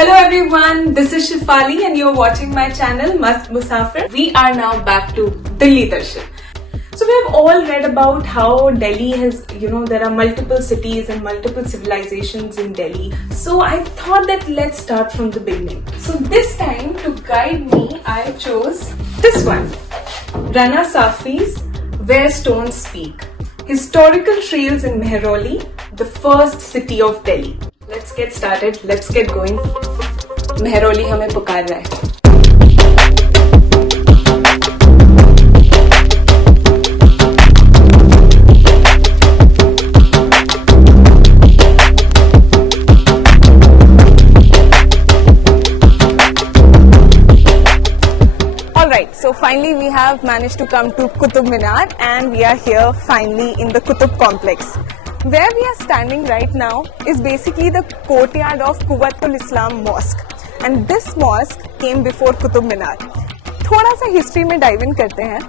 Hello everyone, this is Shifali and you're watching my channel Mast Musafir. We are now back to Delhi Darshan. So we have all read about how Delhi has, there are multiple cities and multiple civilizations in Delhi. So I thought that let's start from the beginning. So this time to guide me, I chose this one. Rana Safi's Where Stones Speak. Historical trails in Mehrauli, the first city of Delhi. Let's get started. Let's get going. Mehrauli हमें पुकार रहा है. Alright, so finally we have managed to come to Qutub Minar and we are here finally in the Qutub complex. Where we are standing right now is basically the courtyard of Quwwatul Islam Mosque, and this mosque came before Qutub Minar. थोड़ा सा history में dive in करते हैं.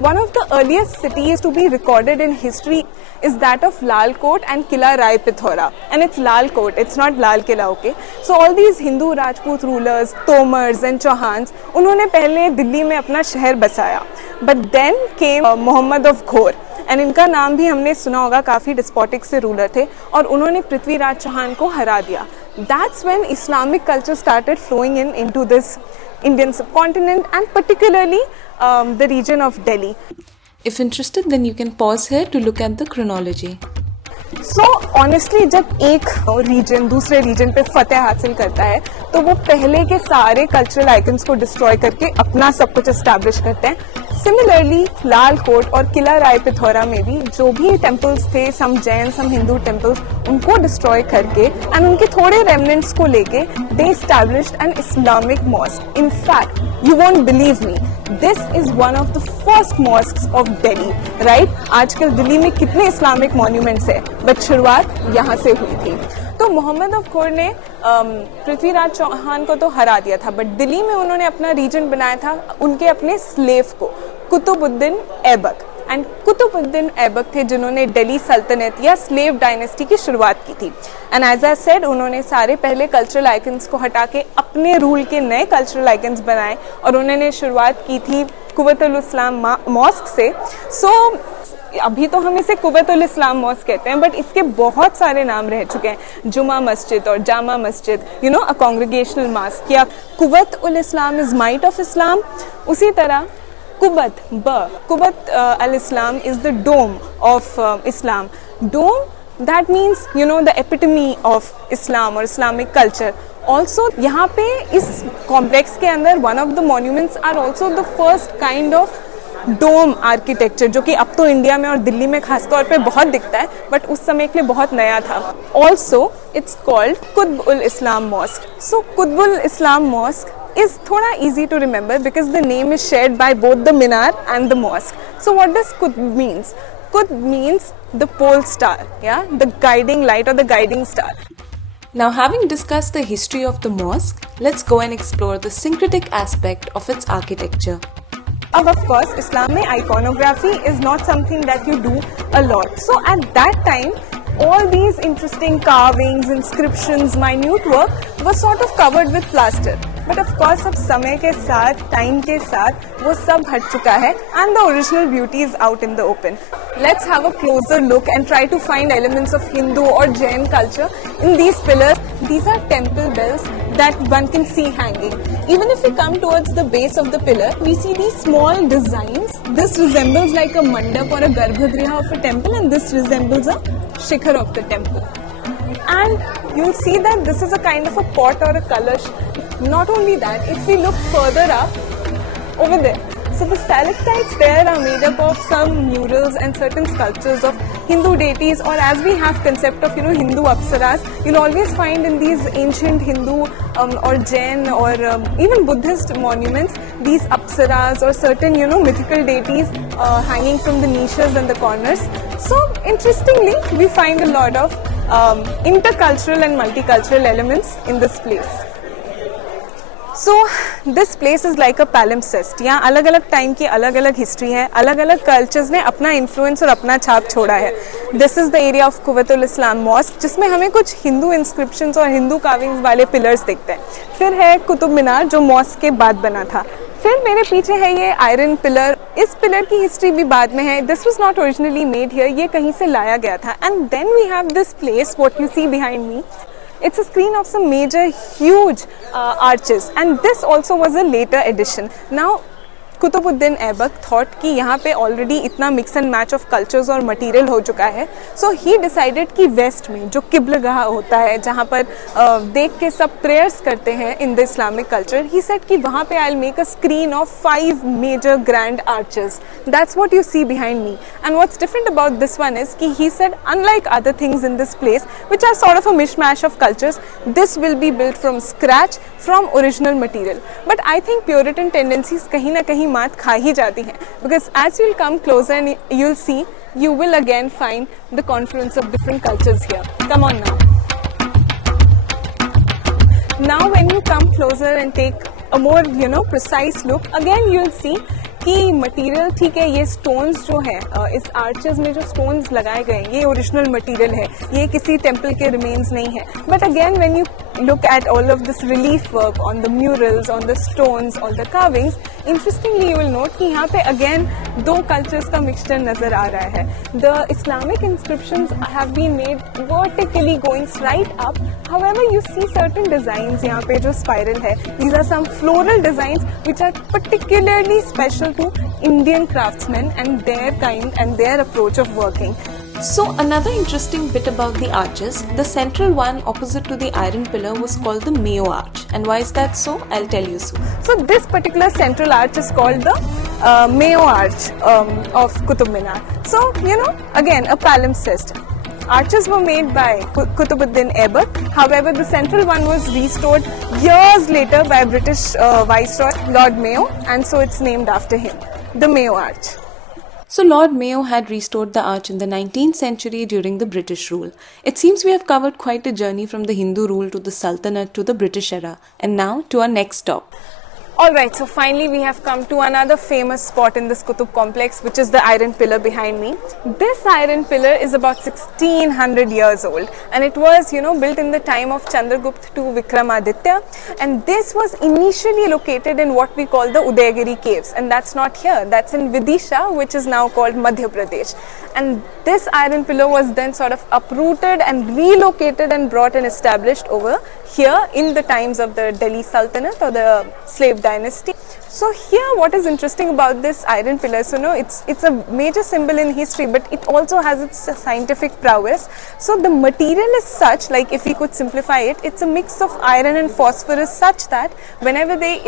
One of the earliest cities to be recorded in history is that of Lal Kot and Kila Rai Pithora, and it's Lal Kot, it's not Lal Kila, okay? So all these Hindu Rajput rulers, Tomars and Chauhans, उन्होंने पहले दिल्ली में अपना शहर बसाया. But then came Muhammad of Ghor. And इनका नाम भी हमने सुना होगा, काफ़ी डिस्पोटिक से रूलर थे और उन्होंने पृथ्वीराज चौहान को हरा दिया. That's when Islamic culture started flowing into this Indian subcontinent and particularly the region of Delhi. If interested, then you can pause here to look at the chronology. So honestly जब एक reason दूसरे reason पे फतेह हासिल करता है तो वो पहले के सारे कल्चरल आइकन्स को डिस्ट्रॉय करके अपना सब कुछ एस्टैब्लिश करते हैं. सिमिलरली लाल कोट और किला राय पिथौरा में भी जो भी टेम्पल्स थे, some Jain some Hindu temples, उनको डिस्ट्रॉय करके एंड उनके थोड़े रेमिनेंट्स को लेके they established an Islamic mosque. In fact you won't believe me, this is one of the first mosques of Delhi. Right, आजकल दिल्ली में कितने इस्लामिक मॉन्यूमेंट्स है, बट शुरुआत यहाँ से हुई थी. तो मोहम्मद ऑफ घोर ने पृथ्वीराज चौहान को तो हरा दिया था, बट दिल्ली में उन्होंने अपना रीजन बनाया था उनके अपने स्लेव को, कुतुबुद्दीन ऐबक. एंड कुतुबुद्दीन ऐबक थे जिन्होंने दिल्ली सल्तनत या स्लेव डायनेस्टी की शुरुआत की थी. एंड एज आई सेड, उन्होंने सारे पहले कल्चरल आइकन्स को हटा के अपने रूल के नए कल्चरल आइकन्स बनाए और उन्होंने शुरुआत की थी कुव्वतुल इस्लाम मॉस्क से. सो अभी तो हम इसे कुव्वतुल इस्लाम मॉस्क कहते हैं, बट इसके बहुत सारे नाम रह चुके हैं. जुमा मस्जिद और जामा मस्जिद, अ कांग्रेगेशनल मॉस्क, या Quwwatul Islam is might of Islam. उसी तरह Quwwat al Islam is the dome of Islam. Dome that means the epitome of Islam और इस्लामिक कल्चर. ऑल्सो यहाँ पे इस कॉम्प्लेक्स के अंदर one of the monuments are also the first kind of dome architecture, जो कि अब तो इंडिया में और दिल्ली में खासतौर पे बहुत दिखता है, बट उस समय के लिए बहुत नया था. Also it's called Qutub Islam mosque. So Qutub Islam mosque is थोड़ा easy to remember because the name is shared by both the minar and the mosque. So what does Qutb means? Qutb means the pole star, yeah, the guiding light or the guiding star. Now, having discussed the history of the mosque, let's go and explore the syncretic aspect of its architecture. Of course, Islam में iconography is not something that you do a lot. So at that time, all these interesting carvings, inscriptions, minute work was sort of covered with plaster. But of course, अब समय के साथ, time के साथ वो सब हट चुका है and the original beauty is out in the open. Let's have a closer look and try to find elements of Hindu or Jain culture in these pillars. These are temple bells that one can see hanging. Even if we come towards the base of the pillar, we see these small designs. This resembles like a mandap or a garbhagriha of a temple, and this resembles a shikhar of the temple. And you'll see that this is a kind of a pot or a kalash. Not only that, if we look further up, over there, so the stalactites there are made up of some murals and certain sculptures of Hindu deities, or as we have concept of Hindu apsaras, you'll always find in these ancient Hindu or Jain or even Buddhist monuments these apsaras or certain mythical deities hanging from the niches and the corners. So interestingly, we find a lot of intercultural and multicultural elements in this place. So this place is like a palimpsest. यहाँ अलग अलग time की अलग अलग history है, अलग अलग cultures ने अपना इन्फ्लुएंस और अपना छाप छोड़ा है। This is the area of Quwwatul Islam mosque, जिसमें हमें कुछ हिंदू इंस्क्रिप्शंस और हिंदू कार्विंग्स वाले पिलर्स दिखते हैं। फिर है कुतुब मीनार जो मॉस्क के बाद बना था। फिर मेरे पीछे है ये आयरन पिलर। इस पिलर की हिस्ट्री भी बाद में है। This was not originally made here, ये कहीं से लाया गया था। And then we have this place what you see behind me. It's a screen of some major huge arches, and this also was a later addition. Now Qutubuddin Aibak thought कि यहाँ पे already इतना mix and match of cultures और material हो चुका है, सो ही decided कि waste में जो किबलगाह होता है जहाँ पर देख के सब प्रेयर्स करते हैं in the Islamic culture, he said कि वहाँ पे I will make a screen of 5 major grand arches. That's what you see behind me. And what's different about this one is कि he said unlike other things in this place which are sort of a mishmash of cultures, this will be built from scratch from original material. But I think puritan tendencies कहीं ना कहीं मात खा ही जाती हैं, because as you'll come closer and you'll see, you will again find the confluence of different cultures here. Come on now. Now when you come closer and take a more precise look, again you'll see कि material ठीक है, ये stones जो है इस arches में जो stones लगाए गए ये ओरिजिनल मटेरियल है, ये किसी टेम्पल के रिमेन्स नहीं है. But again when you look at all of this relief work on the murals, on the stones, on the carvings, interestingly you will note कि यहाँ पे again दो cultures का mixture नजर आ रहा है. The Islamic inscriptions have been made vertically going straight up. However, you see certain designs यहाँ पे जो spiral है. These are some floral designs which are particularly special to Indian craftsmen and their kind and their approach of working. So another interesting bit about the arches, the central one opposite to the iron pillar was called the Mayo Arch. And why is that so? I'll tell you soon. So this particular central arch is called the Mayo Arch of Qutub Minar. So again a palimpsest. Arches were made by Kutubuddin Aibak. However, the central one was restored years later by British Viceroy Lord Mayo, and so it's named after him, the Mayo Arch. So Lord Mayo had restored the arch in the 19th century during the British rule. It seems we have covered quite a journey from the Hindu rule to the Sultanate to the British era. And now to our next stop. Alright, so finally we have come to another famous spot in this Qutub complex, which is the iron pillar behind me. This iron pillar is about 1600 years old, and it was built in the time of Chandragupta to Vikramaditya, and this was initially located in what we call the Udayagiri caves, and that's not here, that's in Vidisha, which is now called Madhya Pradesh. And this iron pillar was then sort of uprooted and relocated and brought and established over here in the times of the Delhi Sultanate or the slave dynasty. So here what is interesting about this iron pillar, so it's a major symbol in history, but it also has its scientific prowess. So the material is such, like if we could simplify it, it's a mix of iron and phosphorus such that whenever they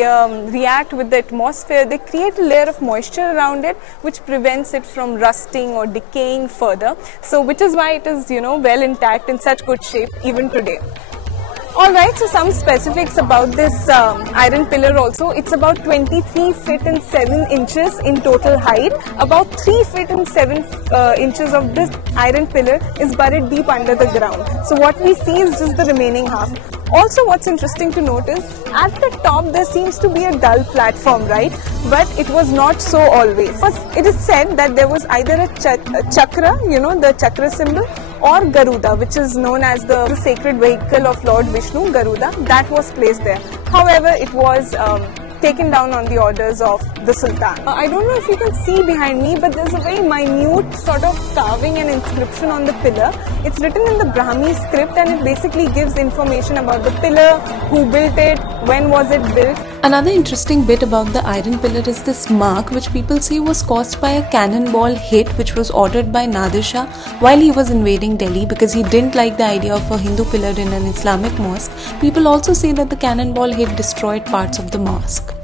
react with the atmosphere, they create a layer of moisture around it which prevents it from rusting or decaying further. So which is why it is well intact in such good shape even today. Alright, so some specifics about this iron pillar also. It's about 23 feet and 7 inches in total height. About 3 feet and 7 inches of this iron pillar is buried deep under the ground. So what we see is just the remaining half. Also what's interesting to notice, at the top there seems to be a dull platform, right? But it was not so always. First, it is said that there was either a chakra, the chakra symbol, or Garuda, which is known as the sacred vehicle of Lord Vishnu, Garuda, that was placed there. However, it was taken down on the orders of the Sultan. I don't know if you can see behind me, but there's a very minute sort of carving and inscription on the pillar. It's written in the Brahmi script, and it basically gives information about the pillar, who built it, when was it built. Another interesting bit about the iron pillar is this mark, which people say was caused by a cannonball hit which was ordered by Nadir Shah while he was invading Delhi, because he didn't like the idea of a Hindu pillar in an Islamic mosque. People also say that the cannonball hit destroyed parts of the mosque.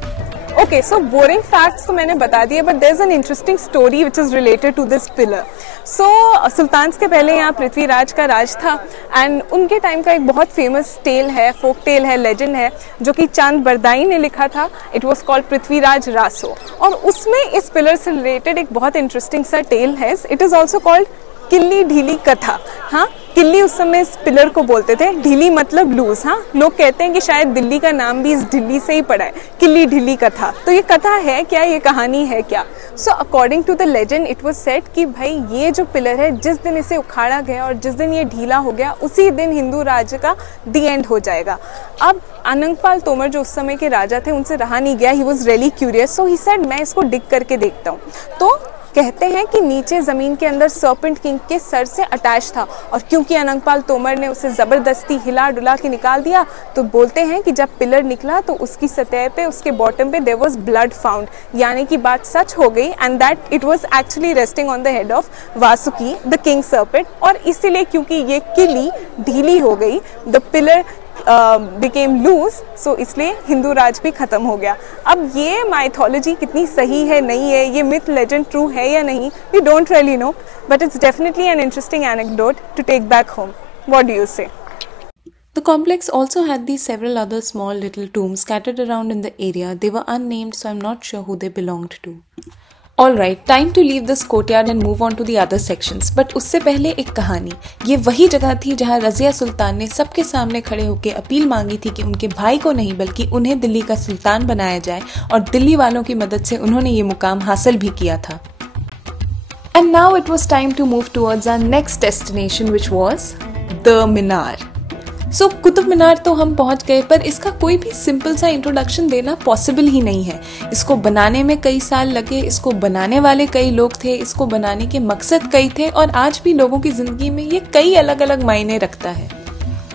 Okay, so boring facts तो मैंने बता दिए, but there's an interesting story which is related to this pillar. So sultans के पहले यहाँ पृथ्वीराज का राज था, and उनके टाइम का एक बहुत फेमस टेल है, फोक टेल है, लेजेंड है, जो कि चांद बरदाई ने लिखा था. It was called Prithviraj Raso, और उसमें इस पिलर से रिलेटेड एक बहुत इंटरेस्टिंग सा टेल है. It is also called किल्ली ढीली कथा, हाँ किल्ली उस समय इस पिलर को बोलते थे, ढीली मतलब लूज। हाँ, लोग कहते हैं कि शायद दिल्ली का नाम भी इस ढिल्ली से ही पड़ा है, किल्ली ढीली कथा। तो ये कथा है क्या, ये कहानी है क्या? So according to the legend it was said कि भाई ये जो पिलर है, जिस दिन इसे उखाड़ा गया और जिस दिन ये ढीला हो गया, उसी दिन हिंदू राज्य का दी एंड हो जाएगा। अब अनंगपाल तोमर जो उस समय के राजा थे, उनसे रहा नहीं गया, he was really curious, so he said मैं इसको डिग करके देखता हूँ। तो कहते हैं कि नीचे ज़मीन के अंदर सर्पेंट किंग के सर से अटैच था, और क्योंकि अनंगपाल तोमर ने उसे ज़बरदस्ती हिला डुला के निकाल दिया, तो बोलते हैं कि जब पिलर निकला तो उसकी सतह पे, उसके बॉटम पे देयर वाज ब्लड फाउंड, यानी कि बात सच हो गई, and that it was actually resting on the head of Vasuki the king serpent. और इसीलिए क्योंकि ये किली ढीली हो गई, the pillar became loose, so इसलिए हिंदू राज भी खत्म हो गया। अब ये माइथोलॉजी कितनी सही है नहीं है, ये मिथ लेजेंड ट्रू है या नहीं, we don't really know, but it's definitely an interesting anecdote to take back home. What do you say? The complex also had these several other small little tombs scattered around in the area. They were unnamed, so I'm not sure who they belonged to. Alright, time to leave this courtyard and move on to the other sections. But उससे पहले एक कहानी। ये वही जगह थी जहाँ रज़िया सुल्तान ने सबके सामने खड़े होकर अपील मांगी थी कि उनके भाई को नहीं बल्कि उन्हें दिल्ली का सुल्तान बनाया जाए, और दिल्ली वालों की मदद से उन्होंने ये मुकाम हासिल भी किया था। And now it was time to move towards our next destination, which was the Minar. सो कुतुब मीनार तो हम पहुंच गए, पर इसका कोई भी सिंपल सा इंट्रोडक्शन देना पॉसिबल ही नहीं है। इसको बनाने में कई साल लगे, इसको बनाने वाले कई लोग थे, इसको बनाने के मकसद कई थे, और आज भी लोगों की जिंदगी में ये कई अलग अलग मायने रखता है।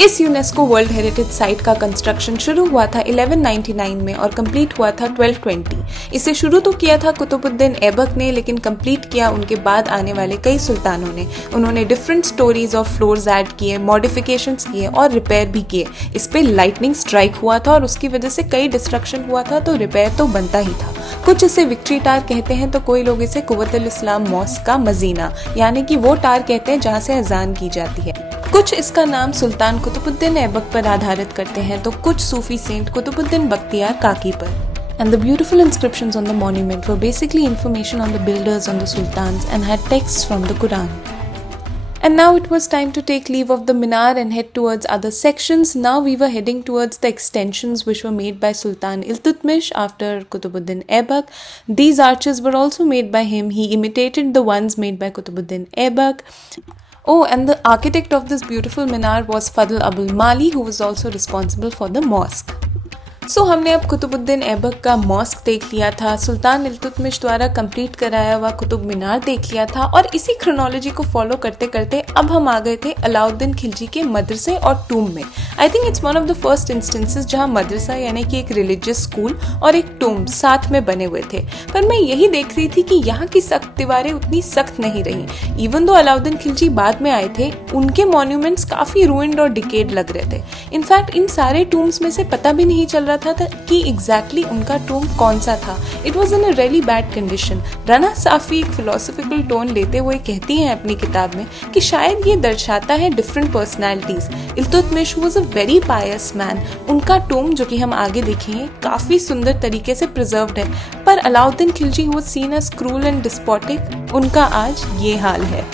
इस यूनेस्को वर्ल्ड हेरिटेज साइट का कंस्ट्रक्शन शुरू हुआ था 1199 में और कंप्लीट हुआ था 1220। इसे शुरू तो किया था कुतुबुद्दीन ऐबक ने, लेकिन कंप्लीट किया उनके बाद आने वाले कई सुल्तानों ने। उन्होंने डिफरेंट स्टोरीज और फ्लोर्स ऐड किए, मॉडिफिकेशंस किए और रिपेयर भी किए। इस पे लाइटनिंग स्ट्राइक हुआ था और उसकी वजह से कई डिस्ट्रक्शन हुआ था, तो रिपेयर तो बनता ही था। कुछ इसे विक्ट्री टार कहते हैं, तो कोई लोग इसे कुव्वतुल इस्लाम मॉस्क का मजीना, यानी कि वो टार कहते हैं जहाँ से अजान की जाती है। कुछ इसका नाम सुल्तान कुतुबुद्दीन ऐबक पर आधारित करते हैं, तो कुछ सूफी सेंट कुतुबुद्दीन बख्तियार काकी पर। And the beautiful inscriptions on the monument were basically information on the builders, on the sultans, and had texts from the Quran. And now it was time to take leave of the Minar and head towards other sections. Now we were heading towards the extensions which were made by Sultan Iltutmish after Kutubuddin Aibak. These arches were also made by him. He imitated the ones made by Kutubuddin Aibak. Oh, and the architect of this beautiful Minar was Fadl Abul Mali, who was also responsible for the mosque. सो हमने अब कुतुबुद्दीन ऐबक का mask देख लिया था, सुल्तान इल्तुतमिश द्वारा complete कराया हुआ कुतुब मीनार देख लिया था, और इसी क्रोनोलॉजी को फॉलो करते करते अब हम आ गए थे अलाउद्दीन खिलजी के मदरसे और टूम में। I think it's one of the first instances जहाँ मदरसा यानी कि एक रिलीजियस स्कूल और एक टूम साथ में बने हुए थे। पर मैं यही देख रही थी कि यहाँ की सख्त दीवारें उतनी सख्त नहीं रही। इवन दो अलाउद्दीन खिलजी बाद में आए थे, उनके मॉन्यूमेंट्स काफी रूइंड और डिकेड लग रहे थे। इनफैक्ट इन सारे टूम्स में से पता भी नहीं चल रहा था कि एग्जैक्टली उनका टूम कौन सा था। It was in a really bad condition. रना साफी एक फिलोसफिकल टोन लेते हुए कहती हैं अपनी किताब में कि शायद ये दर्शाता है different personalities. Iltutmish was a very Payas man. उनका टूम जो कि हम आगे देखेंगे काफी सुंदर तरीके से प्रिजर्व्ड है, पर Alauddin Khilji was seen as cruel and despotic. उनका आज ये हाल है।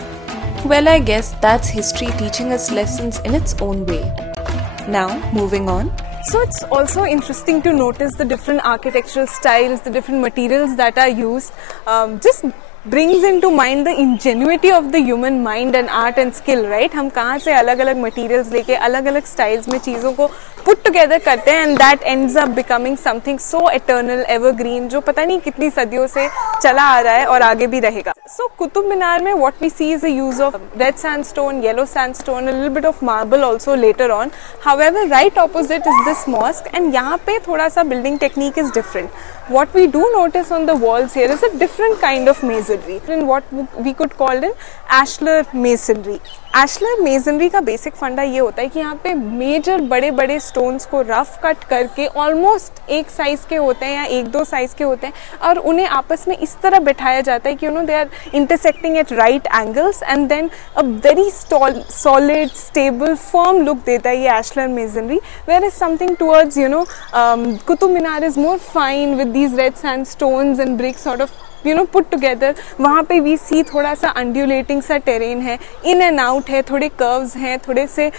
Well, I guess that's history teaching us lessons in its own way. Now, moving on. So it's also interesting to notice the different architectural styles, the different materials that are used. Just brings into mind the ingenuity of the human mind and art and skill, right? हम कहाँ से अलग अलग materials लेके अलग अलग styles में चीज़ों को put together करते हैं, and that ends up becoming something so eternal, evergreen, जो पता नहीं कितनी सदियों से चला आ रहा है और आगे भी रहेगा. So कुतुब मीनार में what we see is a use of red sandstone, yellow sandstone, a little bit of marble also later on. However, right opposite is this mosque, and यहाँ पे थोड़ा सा building technique is different. What we do notice on the walls here is a different kind of masonry, in what we could call in ashlar masonry. ashlar masonry का basic फंडा ये होता है कि यहाँ पे मेजर बड़े बड़े स्टोन्स को रफ कट करके ऑलमोस्ट एक साइज के होते हैं या एक दो साइज के होते हैं, और उन्हें आपस में इस तरह बैठाया जाता है कि they are intersecting at right angles, and then a very solid stable firm look देता है ये ashlar masonry. Whereas something towards Qutub Minar is more fine with these red sandstones and bricks sort of put together. वहाँ पे we see थोड़ा सा undulating सा terrain है, in and out है, थोड़े curves हैं, थोड़े से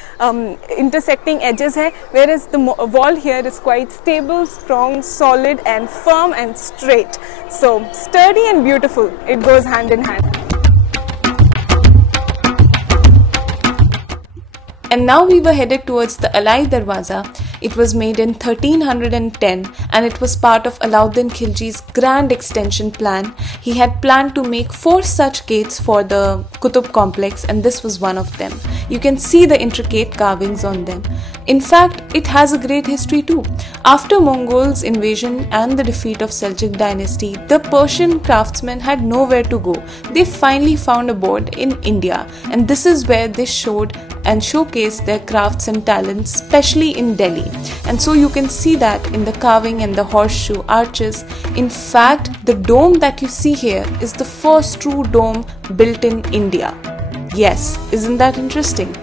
intersecting edges है, whereas the wall here is quite stable, strong, solid and firm and straight. So sturdy and beautiful, it goes hand in hand. And now we were headed towards the Alai Darwaza. It was made in 1310 and it was part of Alauddin Khilji's grand extension plan. He had planned to make 4 such gates for the Qutub complex, and this was one of them. You can see the intricate carvings on them. In fact, it has a great history too. After Mongols' invasion and the defeat of Seljuk dynasty, the Persian craftsmen had nowhere to go. They finally found a board in India, and this is where they showed and showcased their crafts and talents, especially in Delhi. And so you can see that in the carving and the horseshoe arches. In fact, the dome that you see here is the first true dome built in India. Yes, isn't that interesting?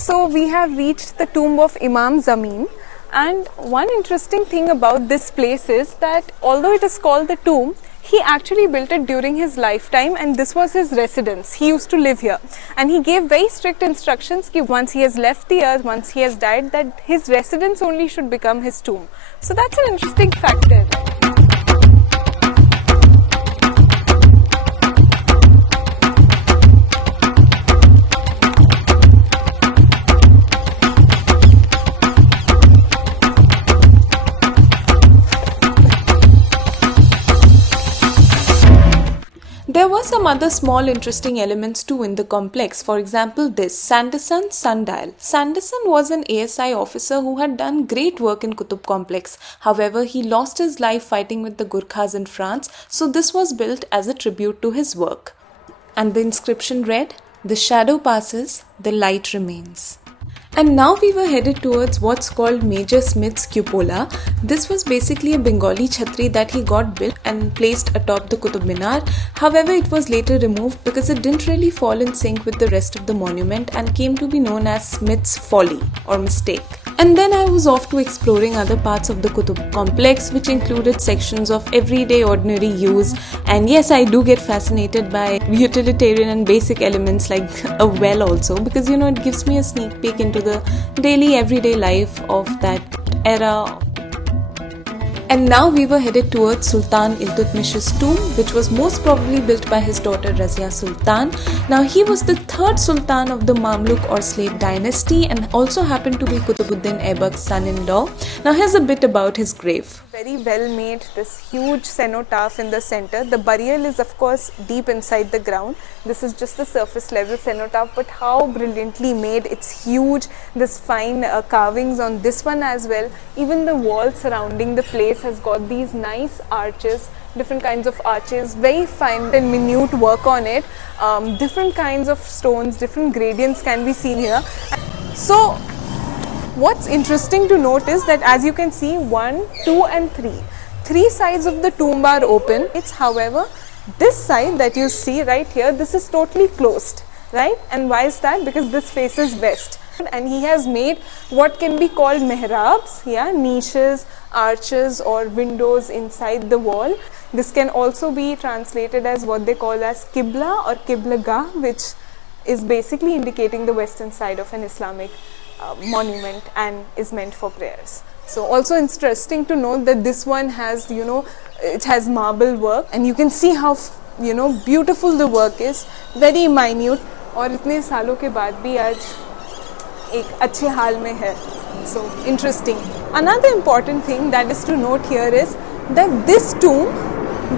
So we have reached the tomb of Imam Zameen, and one interesting thing about this place is that although it is called the tomb, he actually built it during his lifetime, and this was his residence. He used to live here, and he gave very strict instructions that once he has left the earth, once he has died, that his residence only should become his tomb. So that's an interesting factor. There were some other small interesting elements too in the complex. For example, this Sanderson sundial. Sanderson was an ASI officer who had done great work in Qutub complex. However, he lost his life fighting with the Gurkhas in France, so this was built as a tribute to his work. And the inscription read, "The shadow passes, the light remains." And now we were headed towards what's called Major Smith's cupola. This was basically a Bengali chhatri that he got built and placed atop the Qutub Minar. However, it was later removed because it didn't really fall in sync with the rest of the monument and came to be known as Smith's folly or mistake. And then I was off to exploring other parts of the Qutub complex, which included sections of everyday ordinary use. And yes, I do get fascinated by utilitarian and basic elements like a well also, because it gives me a sneak peek into the daily everyday life of that era. And now we were headed towards Sultan Iltutmish's tomb, which was most probably built by his daughter Razia Sultan. Now he was the 3rd Sultan of the Mamluk or slave dynasty and also happened to be Qutbuddin Aibak's son-in-law. Now here's a bit about his grave. Very well made, this huge cenotaph in the center. The burial is of course deep inside the ground. This is just the surface level cenotaph, but how brilliantly made. It's huge. This fine carvings on this one as well. Even the wall surrounding the place has got these nice arches, different kinds of arches, very fine and minute work on it. Different kinds of stones, different gradients can be seen here. So what's interesting to note is that as you can see, 1, 2 and 3 sides of the tomb are open. It's however this side that you see right here, this is totally closed, right? And why is that? Because this faces west. And he has made what can be called mihrabs, niches, arches or windows inside the wall. This can also be translated as what they call as Qibla or Qiblagah, which is basically indicating the western side of an Islamic monument and is meant for prayers. So also interesting to note that this one has, it has marble work, and you can see how, beautiful the work is, very minute, और इतने सालों के बाद भी आज एक अच्छे हाल में है. So interesting. Another important thing that is to note here is that this tomb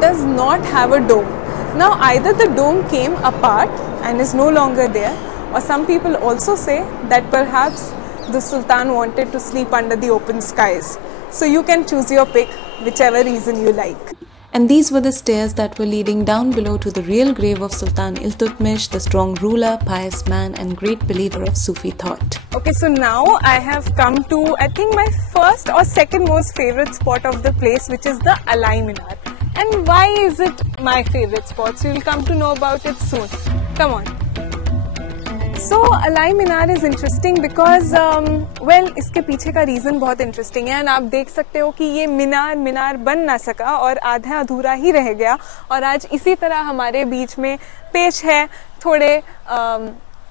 does not have a dome. Now either the dome came apart and is no longer there, or some people also say that perhaps the Sultan wanted to sleep under the open skies. So you can choose your pick, whichever reason you like. And these were the stairs that were leading down below to the real grave of Sultan Iltutmish, the strong ruler, pious man and great believer of Sufi thought. Okay, so now I have come to, I think, my first or second most favorite spot of the place, which is the Alai Minar. And why is it my favorite spot? So you'll come to know about it soon. Come on. So Alai Minar is interesting because इसके पीछे का reason बहुत interesting है। And आप देख सकते हो कि ये मीनार बन ना सका और आधा अधूरा ही रह गया और आज इसी तरह हमारे बीच में पेश है, थोड़े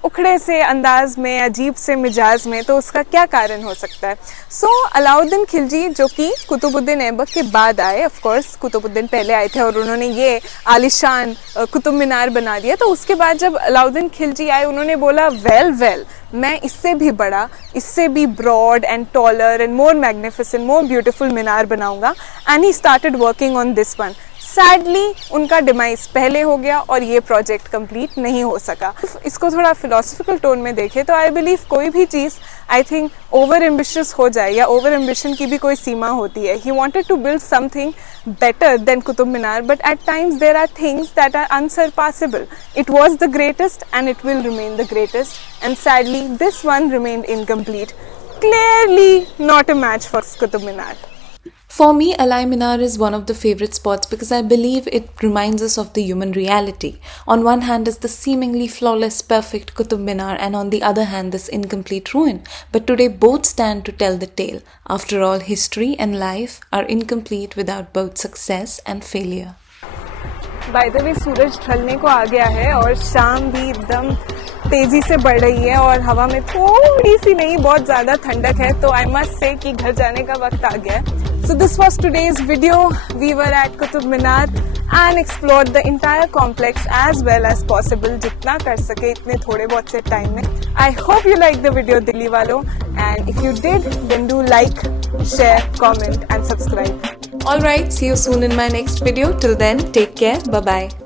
उखड़े से अंदाज में, अजीब से मिजाज में। तो उसका क्या कारण हो सकता है? सो अलाउद्दीन खिलजी, जो कि कुतुबुद्दीन ऐबक के बाद आए, ऑफ कोर्स कुतुबुद्दीन पहले आए थे और उन्होंने ये आलिशान कुतुब मीनार बना दिया। तो उसके बाद जब अलाउद्दीन खिलजी आए, उन्होंने बोला वेल मैं इससे भी बड़ा, इससे भी broad and taller and more magnificent, more beautiful मीनार बनाऊंगा। And he started working on this one. Sadly उनका डिमाइस पहले हो गया और ये प्रोजेक्ट कंप्लीट नहीं हो सका। इसको थोड़ा फिलोसफिकल टोन में देखें तो आई बिलीव कोई भी चीज़ आई थिंक ओवर एम्बिशियस हो जाए या ओवर एम्बिशन की भी कोई सीमा होती है। He wanted to build something better than Qutub Minar, but at times there are things that are unsurpassable. It was the greatest and it will remain the greatest, and sadly this one remained incomplete. Clearly not a match for Qutub Minar. For me, Alai Minar is one of the favorite spots because I believe it reminds us of the human reality. On one hand is the seemingly flawless, perfect Qutub Minar, and on the other hand this incomplete ruin. But today both stand to tell the tale. After all, history and life are incomplete without both success and failure. By the way, सूरज ढलने को आ गया है और शाम भी एकदम तेजी से बढ़ रही है और हवा में थोड़ी सी नहीं, बहुत ज़्यादा ठंडक है। तो आई मस्ट से कि घर जाने का वक्त आ गया है। So this was today's video. We were at Qutub Minar and explored the entire complex as well as possible. जितना कर सके इतने थोड़े बहुत से टाइम में। I hope you liked the video, Delhi वालों. And if you did, then do like, share, comment and subscribe. Alright, see you soon in my next video. Till then, take care. Bye-bye.